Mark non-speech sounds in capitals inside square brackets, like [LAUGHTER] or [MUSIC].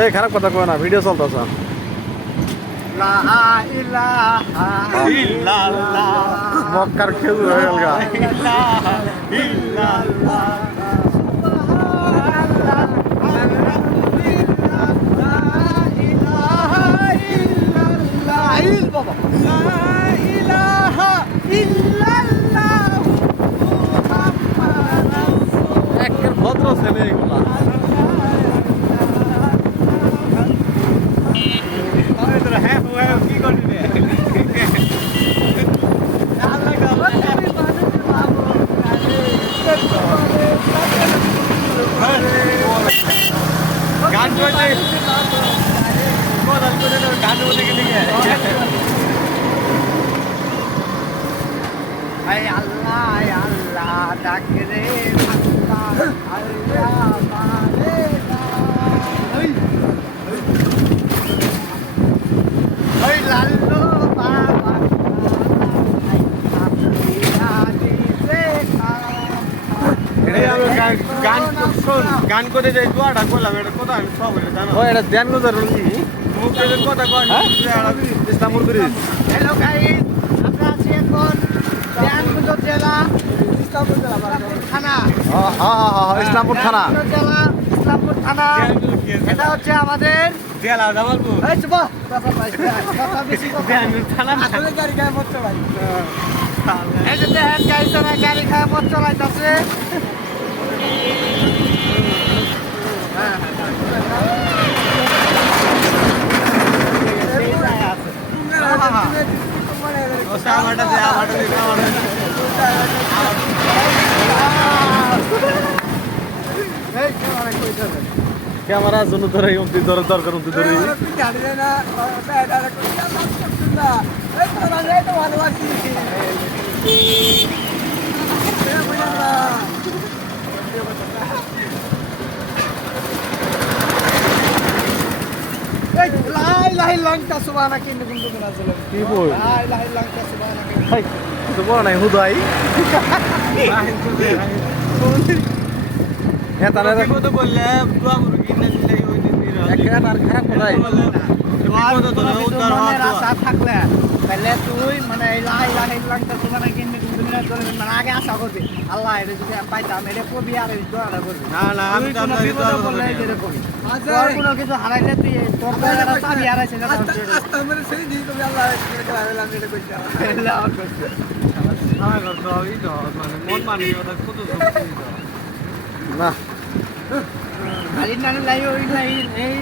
এই খারাপ কথা কয় না ভিডিও চলতেছে। লা ইলাহা ইল্লাল্লাহ। মক্কার খেজুর হয়ে গেল একের ভদ্র ছেলে এগুলা হ্যাঁ হ্যাঁ কি করবি রে গান গান বলে গেলে আল্লাহ আল্লাহ ডাকে রে আল্লাহ আল্লাহ মানে ওই লাল্লো বাবা এই আমি গান গান শোন গান করে যাই দুয়াটা করলাম এটা কথা আমি সব এটা জানো। ও এটা ধ্যান গুজার রুলি মুখ থেকে কথা কয়? ইসলামপুর ব্রিজ হ্যালো গাইস আমরা আছি এখন ধ্যানকুন্দ জেলা ইসলামপুর জেলা থানা হ্যাঁ হ্যাঁ ইসলামপুর থানা। ধ্যানকুন্দ জেলা ইসলামপুর থানা। এটা হচ্ছে আমাদের জেলা জামালপুর। এই চুপ কথা পাইছ কথা বেশি থানা আসলে গাড়ি খায় মত চলাই এই যে দেখেন গাড়ি চালায় গাড়ি খায় মত চলাইতাছে। ওসা আমাটা দে আমাটা দে আমাটা দে এই ক্যামেরা কইতাছে ক্যামেরা জন্য ধরে অব্দি ধরে দরকার অব্দি ধরে কি বল হাই তো বড় নাই হুদাই। হ্যাঁ তাহলে বিপদ বললে দোয়া করু কিনে দিলে ওই দিন একটা আর খারাপ কোথায় তো থাকলে তাহলে তুই মানে লাই লাগতে মানে আগে আশা করবি আল্লাহ এটা যদি আমি পাইতাম এটা কবি আর এই দোয়াটা করবি। না না আমি তুই তো কোনো আপনাকে বিপদে দোয়া পড়লে এই করব। তোর কোনো কিছু হারাইলে তুই তোর তো চাবি হারাইছে না, তোর ছেড়ে দে। আল্লাহ করছে। [LAUGHS] আমার তো ওই তো মানে মন মানি ওটা কত শক্তি না খালি নানি লাই ওই লাই এই।